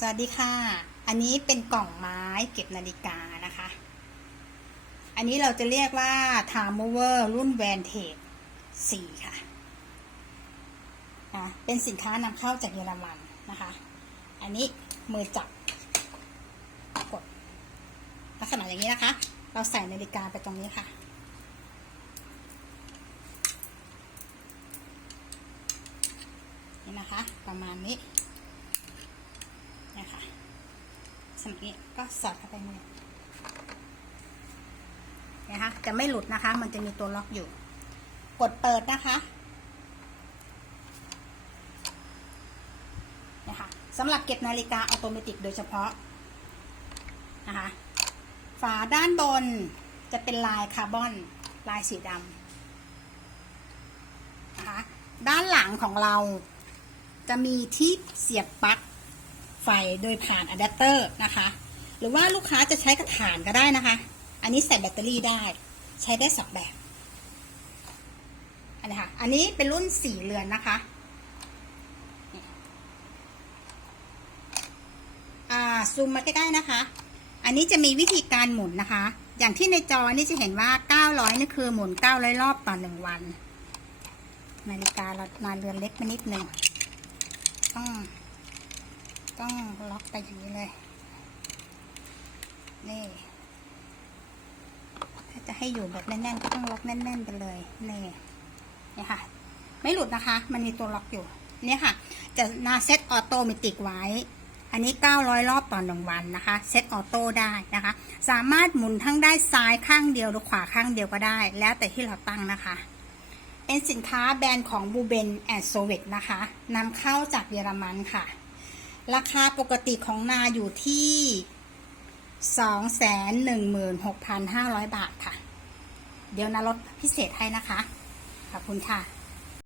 สวัสดีค่ะ อันนี้เป็นกล่องไม้เก็บนาฬิกานะคะ อันนี้เราจะเรียกว่า Time Mover รุ่น v a n t a g e 4 ค่ะนะเป็นสินค้านำเข้าจากเยอรมันนะคะ อันนี้มือจับกดลักษณะอย่างนี้นะคะ เราใส่นาฬิกาไปตรงนี้ค่ะนี่นะคะ ประมาณนี้ นะคะสมัยนี้ก็สอดเข้าไปเนี่ยนะคะจะไม่หลุดนะคะ มันจะมีตัวล็อกอยู่ กดเปิดนะคะนะคะสำหรับเก็บนาฬิกาอัตโนมัติโดยเฉพาะนะคะฝาด้านบนจะเป็นลายคาร์บอนลายสีดำนะคะด้านหลังของเราจะมีที่เสียบปลั๊ก ไฟโดยผ่านอะแดปเตอร์นะคะ หรือว่าลูกค้าจะใช้กระถางก็ได้นะคะ อันนี้ใส่แบตเตอรี่ได้ใช้ได้สองแบบอันนี้ค่ะอันนี้เป็นรุ่นสี่เรือนนะคะซูมมาใกล้ๆนะคะ อันนี้จะมีวิธีการหมุนนะคะ อย่างที่ในจอนี่จะเห็นว่า 900นี่คือหมุน 900 รอบต่อหนึ่งวัน นาฬิกาเรานาเรือนเล็กไปนิดหนึ่งต้อง ต้องล็อกไปอย่างนี้เลย นี่ ถ้าจะให้อยู่แบบแน่นๆ ก็ต้องล็อกแน่นๆไปเลย นี่นี่ค่ะ ไม่หลุดนะคะ มันมีตัวล็อกอยู่ เนี่ยค่ะ จะนาเซตออโตเมติกไว้ อันนี้ 900 รอบต่อหนึ่งวันนะคะ เซตออโต้ได้นะคะ สามารถหมุนทั้งได้ซ้ายข้างเดียวหรือขวาข้างเดียวก็ได้ แล้วแต่ที่เราตั้งนะคะเป็นสินค้าแบรนด์ของบูเบนแอนโซเวกนะคะนำเข้าจากเยอรมันค่ะ ราคาปกติของนาอยู่ที่ 216,500 บาทค่ะ เดี๋ยวนาลดพิเศษให้นะคะ ขอบคุณค่ะ